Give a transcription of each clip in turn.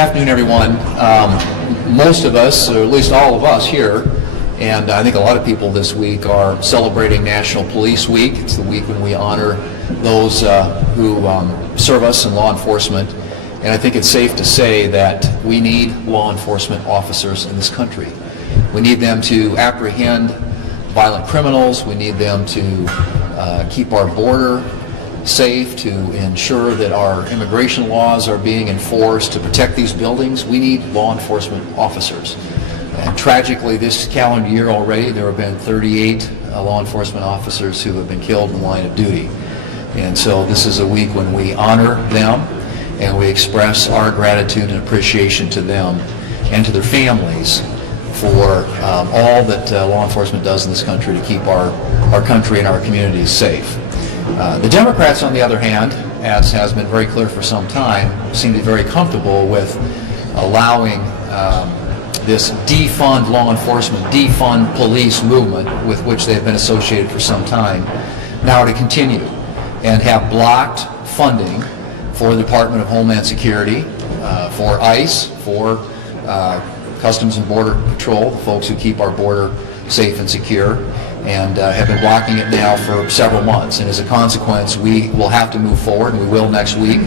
afternoon, everyone. Most of us, or at least all of us here, and I think a lot of people this week are celebrating National Police Week. It's the week when we honor those who serve us in law enforcement. And I think it's safe to say that we need law enforcement officers in this country. We need them to apprehend violent criminals. We need them to keep our border safe, to ensure that our immigration laws are being enforced, to protect these buildings. We need law enforcement officers. And tragically, this calendar year already, there have been 38 law enforcement officers who have been killed in the line of duty. And so this is a week when we honor them and we express our gratitude and appreciation to them and to their families for all that law enforcement does in this country to keep our country and our communities safe. The Democrats, on the other hand, as has been very clear for some time, seem to be very comfortable with allowing this defund law enforcement, defund police movement with which they've been associated for some time now to continue, and have blocked funding for the Department of Homeland Security, for ICE, for Customs and Border Patrol, the folks who keep our border safe and secure, and have been blocking it now for several months. And as a consequence, we will have to move forward, and we will next week,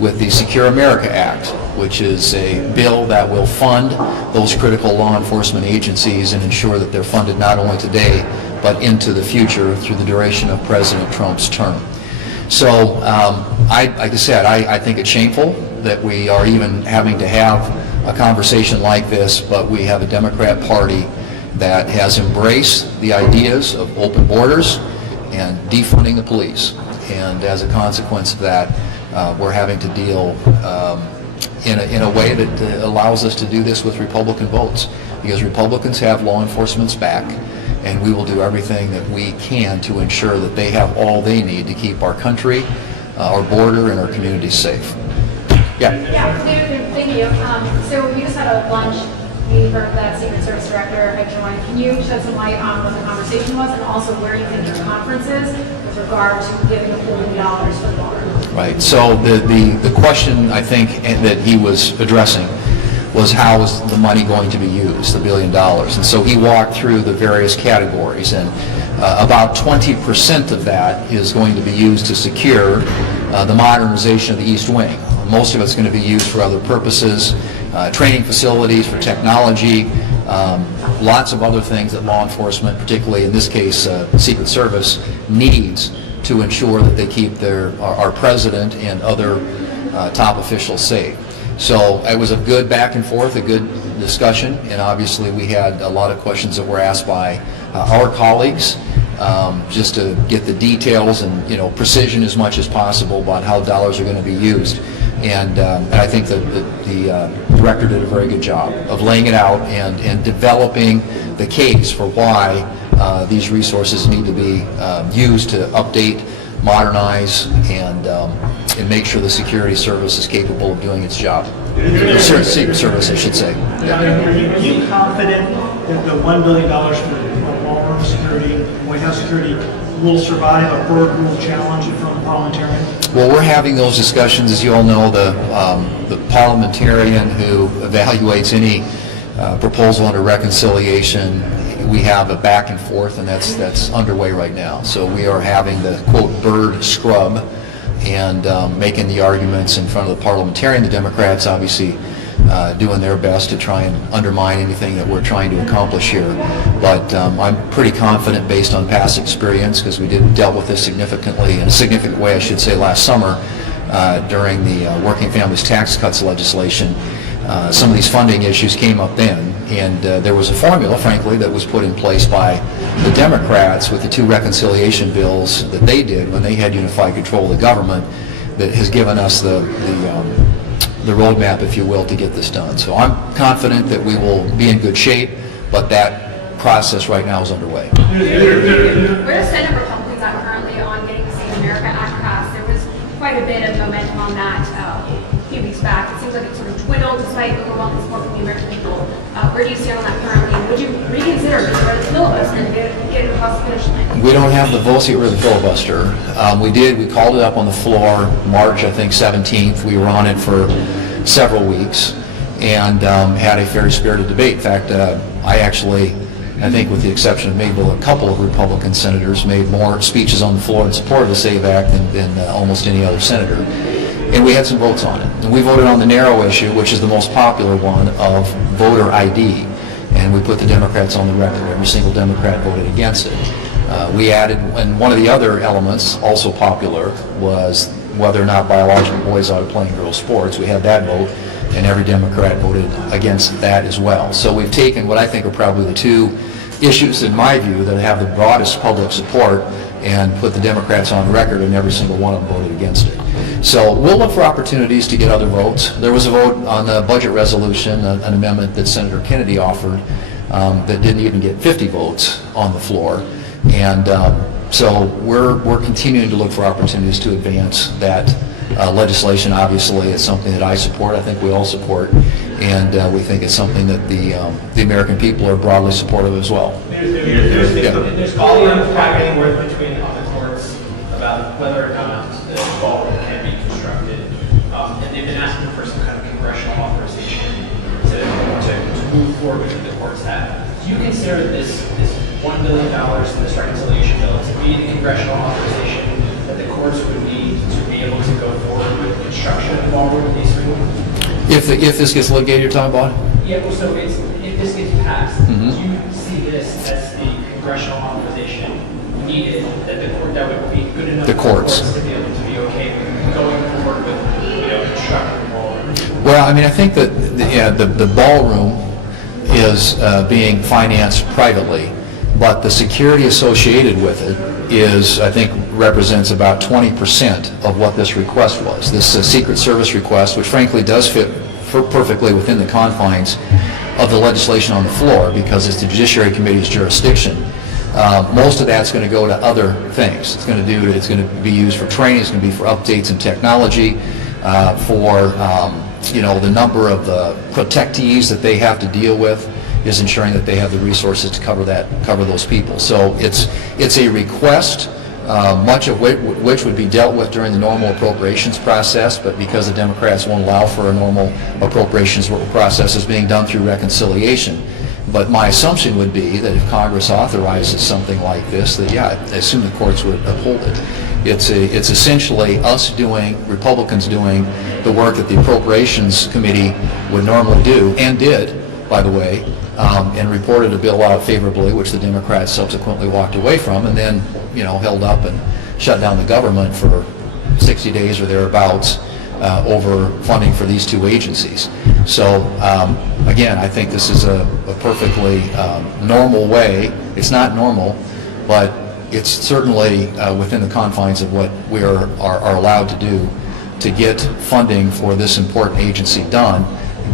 with the Secure America Act, which is a bill that will fund those critical law enforcement agencies and ensure that they're funded not only today, but into the future through the duration of President Trump's term. So, like I said, I think it's shameful that we are even having to have a conversation like this, but we have a Democrat Party that has embraced the ideas of open borders and defunding the police. And as a consequence of that, we're having to deal in a way that allows us to do this with Republican votes, because Republicans have law enforcement's back, and we will do everything that we can to ensure that they have all they need to keep our country, our border, and our communities safe. Yeah. Yeah, thank you. So you just had a lunch meeting for that Secret Service Director had joined. Can you shed some light on what the conversation was, and also where you think your conference is with regard to giving $1 billion for the border? Right. So the question I think that he was addressing was how is the money going to be used, the $1 billion. And so he walked through the various categories, and about 20% of that is going to be used to secure the modernization of the East Wing. Most of it's going to be used for other purposes, training facilities, for technology, lots of other things that law enforcement, particularly in this case Secret Service, needs to ensure that they keep our president and other top officials safe. So it was a good back and forth, a good discussion, and obviously we had a lot of questions that were asked by our colleagues, just to get the details and precision as much as possible about how dollars are going to be used. And I think that the director did a very good job of laying it out and developing the case for why these resources need to be used to update, modernize, and make sure the security service is capable of doing its job. Secret Service, I should say. Yeah. Are you confident that the $1 billion for wall security, White House security, will survive a Byrd rule challenge from the parliamentarian? Well, we're having those discussions. As you all know, the parliamentarian who evaluates any proposal under reconciliation, we have a back and forth, and that's underway right now. So we are having the quote Byrd scrub and making the arguments in front of the parliamentarian. The Democrats obviously doing their best to try and undermine anything that we're trying to accomplish here. But I'm pretty confident based on past experience, because we dealt with this significantly, in a significant way I should say, last summer during the Working Families Tax Cuts legislation. Some of these funding issues came up then, and there was a formula, frankly, that was put in place by the Democrats with the two reconciliation bills that they did when they had unified control of the government, that has given us the roadmap, if you will, to get this done. So I'm confident that we will be in good shape, but that process right now is underway. Where do Senate Republicans are currently on getting the Save America Act passed? There was quite a bit of momentum on that a few weeks back. It seems like it sort of dwindled despite overwhelming support from the American people. Where do you stand on that currently? And would you reconsider the filibuster and get it across the finish line? We don't have the votes to get rid of the filibuster. We called it up on the floor March, I think, 17th. We were on it for several weeks. and had a very spirited debate. In fact, I think with the exception of maybe a couple of Republican senators, made more speeches on the floor in support of the SAVE Act than almost any other senator. And we had some votes on it. And we voted on the narrow issue, which is the most popular one, of voter ID. And we put the Democrats on the record. Every single Democrat voted against it. We added, and one of the other elements, also popular, was whether or not biological boys ought to play in girls' sports. We had that vote, and every Democrat voted against that as well. So we've taken what I think are probably the two issues, in my view, that have the broadest public support and put the Democrats on record, and every single one of them voted against it. So we'll look for opportunities to get other votes. There was a vote on the budget resolution, an amendment that Senator Kennedy offered that didn't even get 50 votes on the floor. And so we're continuing to look for opportunities to advance that legislation. Obviously, it's something that I support. I think we all support, and we think it's something that the American people are broadly supportive as well. There's volume back and forth between the courts about whether or not the ballroom can be constructed, and they've been asking for some kind of congressional authorization to move forward with what the courts have. Do you consider this $1 billion in this reconciliation bill to be the congressional authorization that the courts would need to be able to go forward with construction of the ballroom in these rooms? If this gets litigated, you're talking about? Yeah, well, so if this gets passed, do you see this as the congressional authorization needed that the court that would be good enough the courts to be able to be okay with going forward with constructing the ballroom? Well, I mean, I think that the ballroom is being financed privately, but the security associated with it is, I think, represents about 20% of what this request was. This Secret Service request, which frankly does fit perfectly within the confines of the legislation on the floor because it's the Judiciary Committee's jurisdiction. Most of that's going to go to other things. It's going to be used for training. It's going to be for updates in technology, for the number of protectees that they have to deal with is ensuring that they have the resources to cover those people. So it's a request, much of which would be dealt with during the normal appropriations process, but because the Democrats won't allow for a normal appropriations process, is being done through reconciliation. But my assumption would be that if Congress authorizes something like this, that I assume the courts would uphold it. It's essentially Republicans doing the work that the Appropriations Committee would normally do, and did, by the way, and reported a bill out favorably, which the Democrats subsequently walked away from, and then, held up and shut down the government for 60 days or thereabouts over funding for these two agencies. So, again, I think this is a perfectly normal way. It's not normal, but it's certainly within the confines of what we are allowed to do to get funding for this important agency done,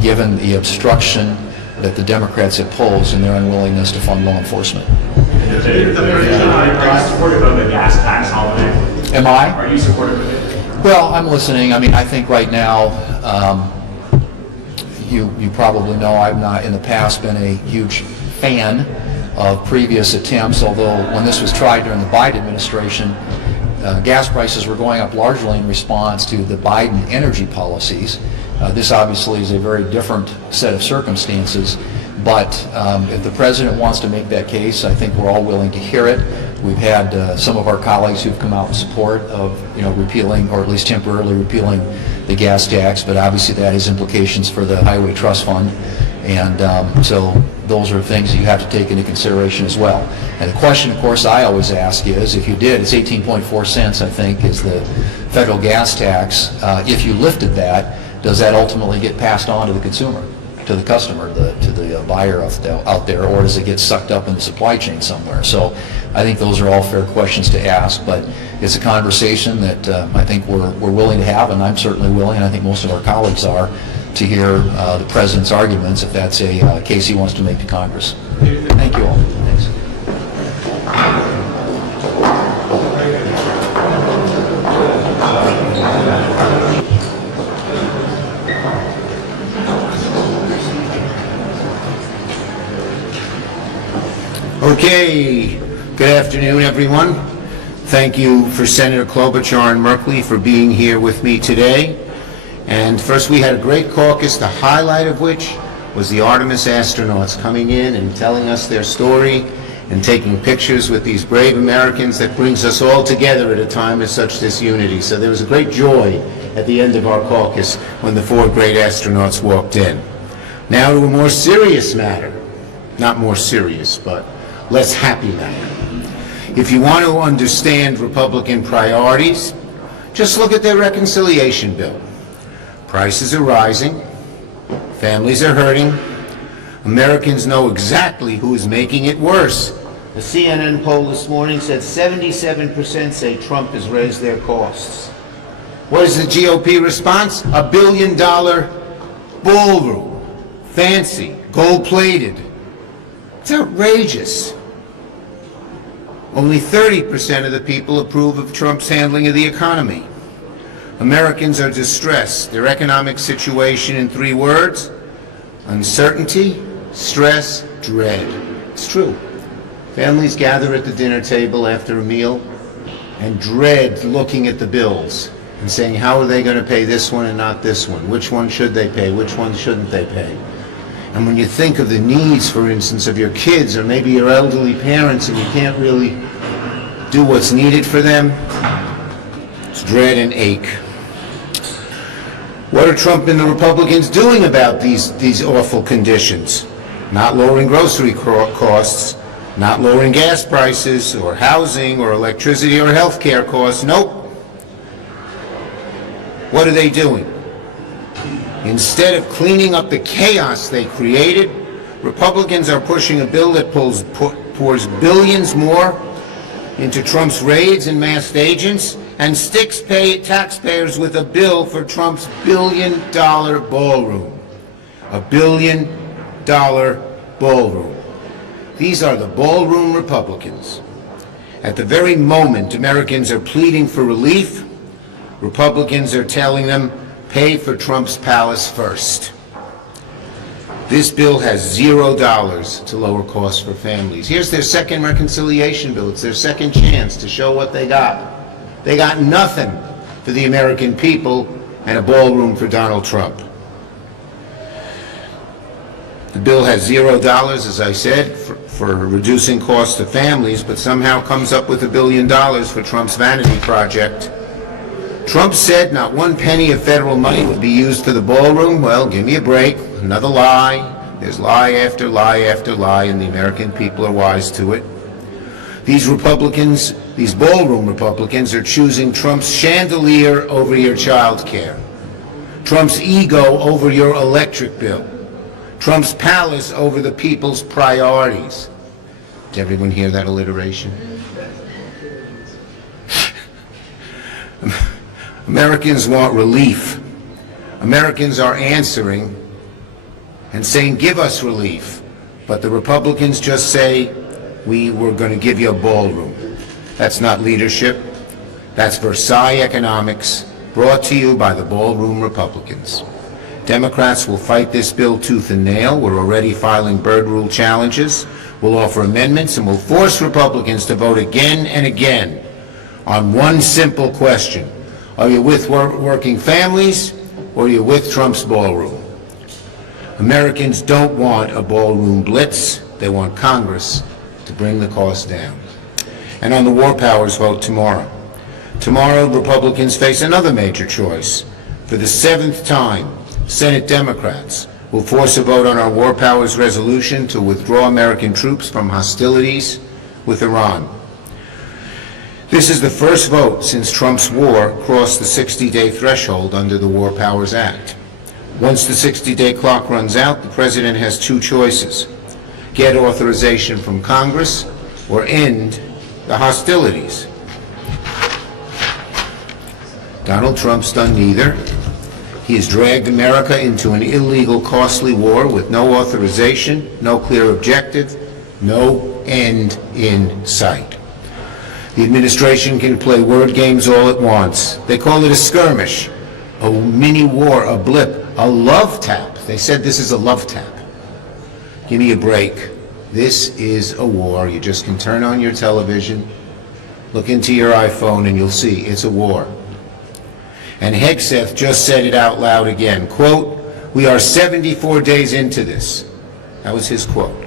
given the obstruction that the Democrats have posed in their unwillingness to fund law enforcement. Are you supportive of the gas tax holiday? Am I? Are you supportive of it? Well, I'm listening. I mean, I think right now, you probably know I've not in the past been a huge fan of previous attempts, although when this was tried during the Biden administration, gas prices were going up largely in response to the Biden energy policies. This obviously is a very different set of circumstances, but if the president wants to make that case, I think we're all willing to hear it. We've had some of our colleagues who've come out in support of repealing, or at least temporarily repealing, the gas tax, but obviously that has implications for the Highway Trust Fund, and so those are things you have to take into consideration as well. And the question, of course, I always ask is, if you did, it's 18.4 cents, I think, is the federal gas tax. If you lifted that, does that ultimately get passed on to the consumer, to the customer, to the buyer out there, or does it get sucked up in the supply chain somewhere? So I think those are all fair questions to ask, but it's a conversation that I think we're willing to have, and I'm certainly willing, and I think most of our colleagues are, to hear the president's arguments if that's a case he wants to make to Congress. Thank you all. Thanks. Okay, good afternoon, everyone. Thank you for Senator Klobuchar and Merkley for being here with me today. And first we had a great caucus, the highlight of which was the Artemis astronauts coming in and telling us their story and taking pictures with these brave Americans. That brings us all together at a time of such disunity. So there was a great joy at the end of our caucus when the 4 great astronauts walked in. Now to a more serious matter. Not more serious, but less happy matter. If you want to understand Republican priorities, just look at their reconciliation bill. Prices are rising, families are hurting, Americans know exactly who is making it worse. The CNN poll this morning said 77% say Trump has raised their costs. What is the GOP response? $1 billion ballroom, fancy, gold-plated. It's outrageous. Only 30% of the people approve of Trump's handling of the economy. Americans are distressed. Their economic situation in 3 words: uncertainty, stress, dread. It's true. Families gather at the dinner table after a meal and dread looking at the bills and saying, how are they going to pay this one and not this one? Which one should they pay? Which one shouldn't they pay? And when you think of the needs, for instance, of your kids or maybe your elderly parents and you can't really do what's needed for them, it's dread and ache. What are Trump and the Republicans doing about these awful conditions? Not lowering grocery costs, not lowering gas prices or housing or electricity or health care costs. Nope. What are they doing? Instead of cleaning up the chaos they created, Republicans are pushing a bill that pours billions more into Trump's raids and masked agents and sticks taxpayers with a bill for Trump's $1 billion ballroom. $1 billion ballroom. These are the ballroom Republicans. At the very moment Americans are pleading for relief, Republicans are telling them, pay for Trump's palace first. This bill has $0 to lower costs for families. Here's their second reconciliation bill. It's their second chance to show what they got. They got nothing for the American people and a ballroom for Donald Trump. The bill has $0, as I said, for reducing costs to families, but somehow comes up with $1 billion for Trump's vanity project. Trump said not 1 penny of federal money would be used for the ballroom. Well, give me a break. Another lie. There's lie after lie after lie, and the American people are wise to it. These Republicans, these ballroom Republicans, are choosing Trump's chandelier over your child care, Trump's ego over your electric bill, Trump's palace over the people's priorities. Did everyone hear that alliteration? Americans want relief. Americans are answering and saying, give us relief. But the Republicans just say, we were going to give you a ballroom. That's not leadership. That's Versailles economics, brought to you by the ballroom Republicans. Democrats will fight this bill tooth and nail. We're already filing bird rule challenges. We'll offer amendments and we'll force Republicans to vote again and again on one simple question. Are you with working families or are you with Trump's ballroom? Americans don't want a ballroom blitz. They want Congress to bring the cost down. And on the war powers vote tomorrow. Tomorrow, Republicans face another major choice. For the 7th time, Senate Democrats will force a vote on our war powers resolution to withdraw American troops from hostilities with Iran. This is the first vote since Trump's war crossed the 60-day threshold under the War Powers Act. Once the 60-day clock runs out, the president has 2 choices: get authorization from Congress or end the hostilities. Donald Trump's done neither. He has dragged America into an illegal, costly war with no authorization, no clear objective, no end in sight. The administration can play word games all it wants. They call it a skirmish, a mini war, a blip, a love tap. They said this is a love tap. Give me a break. This is a war. You just can turn on your television, look into your iPhone, and you'll see it's a war. And Hegseth just said it out loud again, quote, "We are 74 days into this." That was his quote.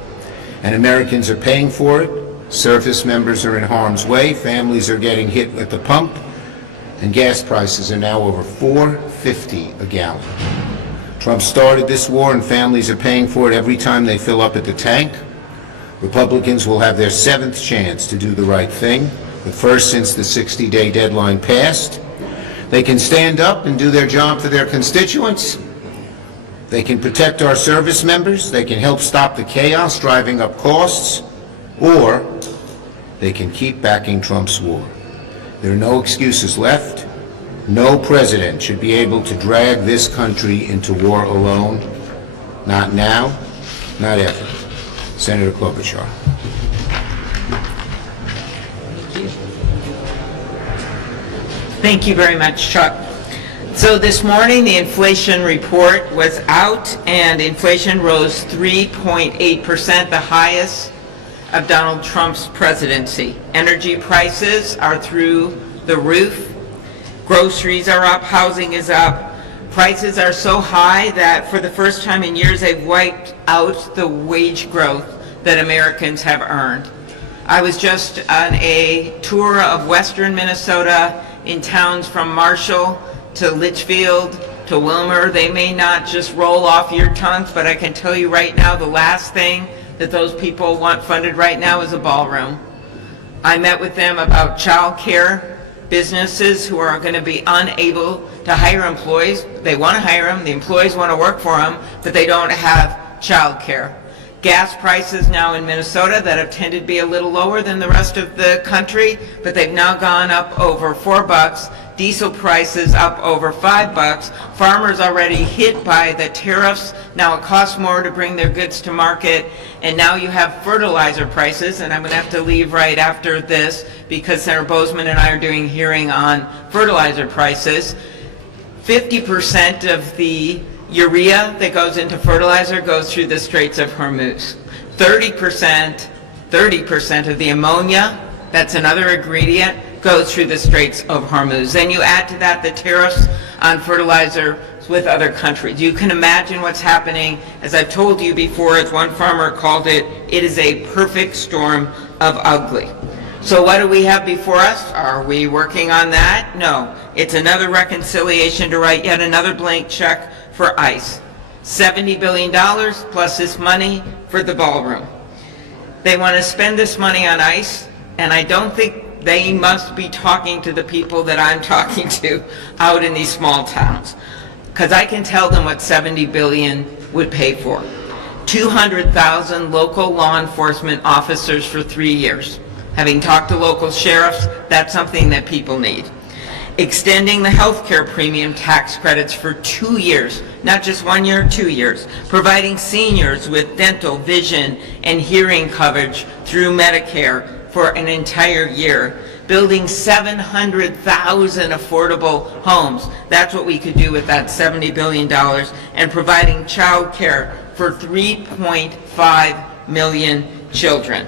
And Americans are paying for it. Service members are in harm's way. Families are getting hit at the pump. And gas prices are now over $4.50 a gallon. Trump started this war, and families are paying for it every time they fill up at the tank. Republicans will have their 7th chance to do the right thing, the first since the 60-day deadline passed. They can stand up and do their job for their constituents. They can protect our service members. They can help stop the chaos driving up costs. Or they can keep backing Trump's war. There are no excuses left. No president should be able to drag this country into war alone. Not now, not ever. Senator Klobuchar. Thank you very much, Chuck. So this morning, the inflation report was out, and inflation rose 3.8%, the highest of Donald Trump's presidency. Energy prices are through the roof. Groceries are up, housing is up. Prices are so high that for the first time in years, they've wiped out the wage growth that Americans have earned. I was just on a tour of western Minnesota in towns from Marshall to Litchfield to Wilmer. They may not just roll off your tongues, but I can tell you right now, the last thing that those people want funded right now is a ballroom. I met with them about child care, businesses who are going to be unable to hire employees. They want to hire them, the employees want to work for them, but they don't have child care. Gas prices now in Minnesota that have tended to be a little lower than the rest of the country, but they've now gone up over $4. Diesel prices up over $5. Farmers already hit by the tariffs. Now it costs more to bring their goods to market. And now you have fertilizer prices, and I'm going to have to leave right after this because Senator Bozeman and I are doing a hearing on fertilizer prices. 50% of the urea that goes into fertilizer goes through the Straits of Hormuz. 30% of the ammonia, that's another ingredient, goes through the Straits of Hormuz. Then you add to that the tariffs on fertilizer with other countries. You can imagine what's happening. As I've told you before, as one farmer called it, it is a perfect storm of ugly. So what do we have before us? Are we working on that? No. It's another reconciliation to write yet another blank check for ICE. $70 billion plus this money for the ballroom. They want to spend this money on ICE, and I don't think they must be talking to the people that I'm talking to out in these small towns, because I can tell them what $70 billion would pay for. 200,000 local law enforcement officers for 3 years. Having talked to local sheriffs, that's something that people need. Extending the health care premium tax credits for 2 years, not just 1 year, 2 years. Providing seniors with dental, vision, and hearing coverage through Medicare for an entire year. Building 700,000 affordable homes. That's what we could do with that $70 billion. And providing child care for 3.5 million children.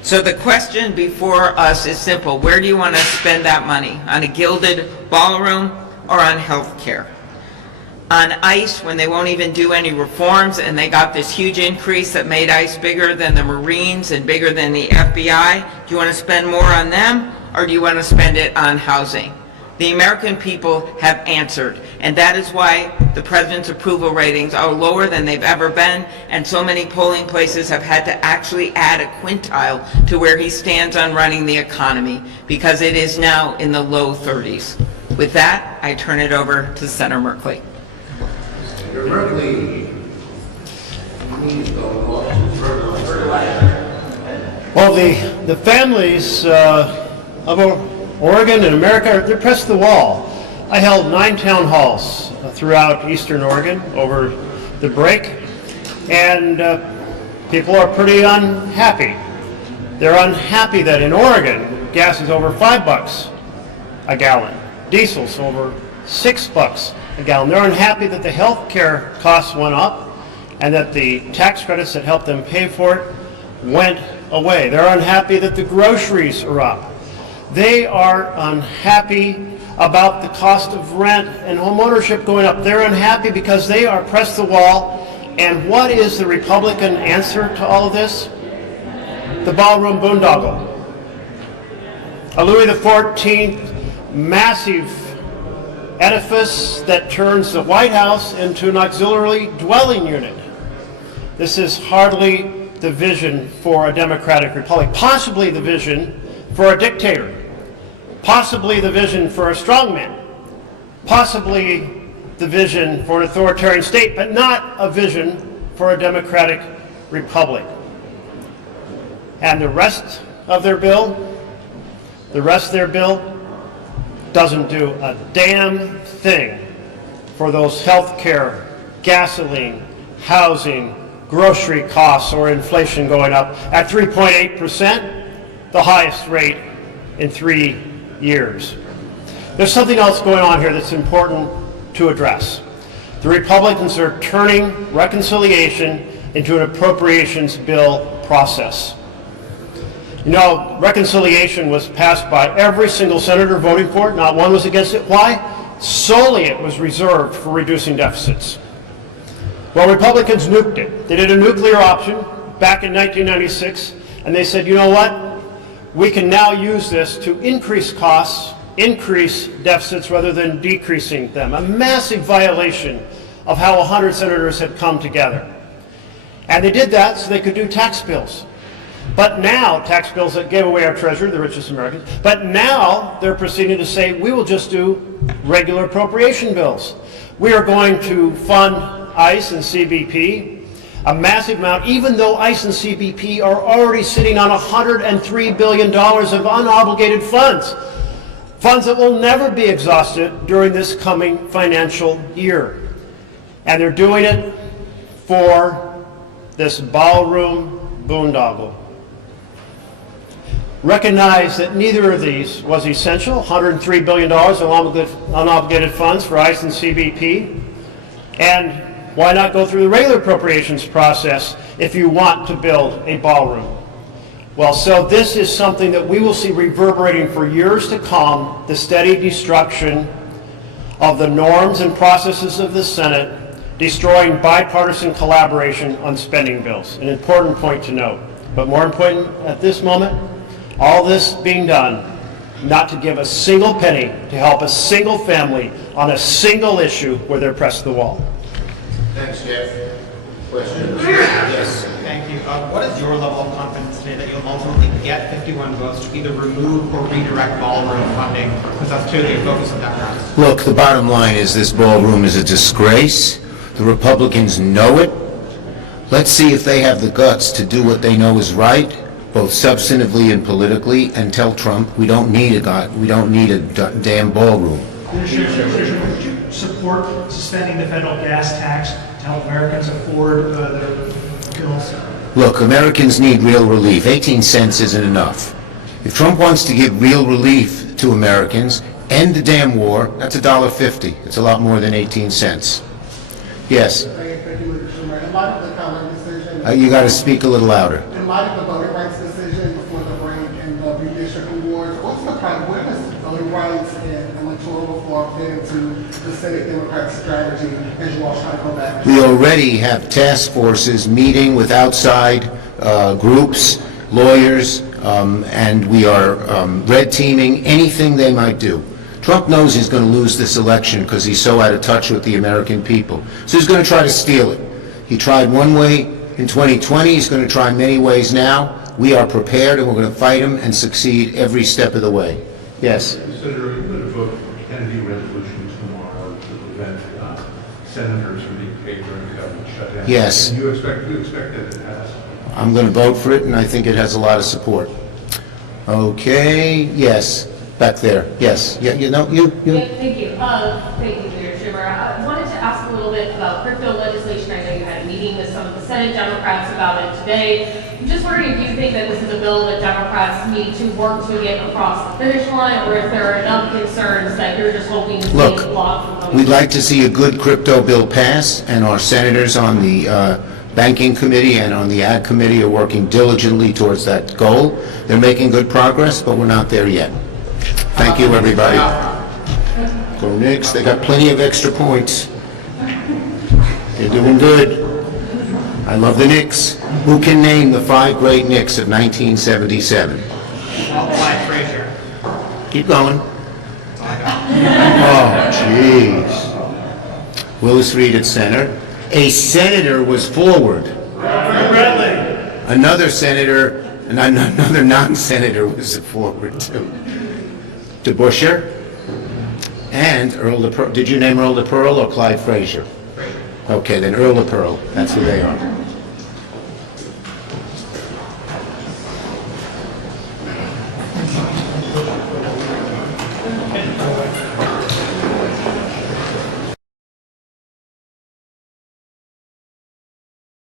So the question before us is simple. Where do you want to spend that money? On a gilded ballroom or on health care? On ICE, when they won't even do any reforms and they got this huge increase that made ICE bigger than the Marines and bigger than the FBI, do you want to spend more on them or do you want to spend it on housing? The American people have answered, and that is why the president's approval ratings are lower than they've ever been, and so many polling places have had to actually add a quintile to where he stands on running the economy, because it is now in the low 30s. With that, I turn it over to Senator Merkley. Senator Merkley, please go on. Well, the families of Oregon and America, they're pressed to the wall. I held 9 town halls throughout eastern Oregon over the break, and people are pretty unhappy. They're unhappy that in Oregon, gas is over $5 a gallon. Diesel's over $6 a gallon. They're unhappy that the health care costs went up and that the tax credits that helped them pay for it went away. They're unhappy that the groceries are up. They are unhappy about the cost of rent and home ownership going up. They're unhappy because they are pressed to the wall. And what is the Republican answer to all of this? The ballroom boondoggle. A Louis XIV massive edifice that turns the White House into an auxiliary dwelling unit. This is hardly the vision for a democratic republic, possibly the vision for a dictator, possibly the vision for a strongman, possibly the vision for an authoritarian state, but not a vision for a democratic republic. And the rest of their bill doesn't do a damn thing for those health care, gasoline, housing, grocery costs, or inflation going up at 3.8%, the highest rate in 3 years. There's something else going on here that's important to address. The Republicans are turning reconciliation into an appropriations bill process. You know, reconciliation was passed by every single senator voting for it. Not one was against it. Why? Solely it was reserved for reducing deficits. Well, Republicans nuked it. They did a nuclear option back in 1996, and they said, you know what? We can now use this to increase costs, increase deficits rather than decreasing them. A massive violation of how 100 senators had come together. And they did that so they could do tax bills. But now, tax bills that gave away our treasury, the richest Americans, but now they're proceeding to say, we will just do regular appropriation bills. We are going to fund ICE and CBP, a massive amount, even though ICE and CBP are already sitting on $103 billion of unobligated funds. Funds that will never be exhausted during this coming financial year. And they're doing it for this ballroom boondoggle. Recognize that neither of these was essential. $103 billion of unobligated funds for ICE and CBP. And why not go through the regular appropriations process if you want to build a ballroom? Well, so this is something that we will see reverberating for years to come, the steady destruction of the norms and processes of the Senate, destroying bipartisan collaboration on spending bills. An important point to note. But more important at this moment, all this being done not to give a single penny to help a single family on a single issue where they're pressed to the wall. Thanks, Jeff. Questions? Yes. Thank you. What is your level of confidence today that you'll ultimately get 51 votes to either remove or redirect ballroom funding? Because that's clearly a focus of Democrats. Look, the bottom line is this ballroom is a disgrace. The Republicans know it. Let's see if they have the guts to do what they know is right, both substantively and politically, and tell Trump we don't need a damn ballroom. Would you support suspending the federal gas tax to help Americans afford their bills? Look, Americans need real relief. 18 cents isn't enough. If Trump wants to give real relief to Americans, end the damn war, that's $1.50. It's a lot more than 18 cents. Yes? Thank you, Mr. Schumer. In light of the Collin decision, You got to speak a little louder. in light of the voting rights decision before the break and the redistricting wars, what's the problem? Where does voting rights and electoral reform fit into the Senate Democrat strategy as you all try to go back? We already have task forces meeting with outside groups, lawyers, and we are red teaming anything they might do. Trump knows he's going to lose this election because he's so out of touch with the American people. So he's going to try to steal it. He tried one way in 2020. He's going to try many ways now. We are prepared, and we're going to fight him and succeed every step of the way. Yes? Senator, are you going to vote for Kennedy resolutions tomorrow to prevent senators from being paid during the government shutdown? Yes. Do you expect that to pass? I'm going to vote for it, and I think it has a lot of support. Okay. Yes. Back there. Yes. Yeah. You know. You. Yeah, thank you. Thank you, Leader Schumer. I wanted to ask a little bit about crypto legislation. I know you had a meeting with some of the Senate Democrats about it today. I'm just wondering if you think that this is a bill that Democrats need to work to get across the finish line, or if there are enough concerns that you're just hoping to Look, see blocked from we'd like to see a good crypto bill pass, and our senators on the Banking Committee and on the Ag Committee are working diligently towards that goal. They're making good progress, but we're not there yet. Thank you, everybody. Go Knicks. They got plenty of extra points. They're doing good. I love the Knicks. Who can name the 5 great Knicks of 1977? Clyde Frazier. Keep going. Oh, jeez. Willis Reed at center. A senator was forward. Another senator, and another non-senator was forward too. DeBuscher and Earl DePearl. Did you name Earl DePearl or Clyde Frazier? Okay, then Earl DePearl. That's who they are.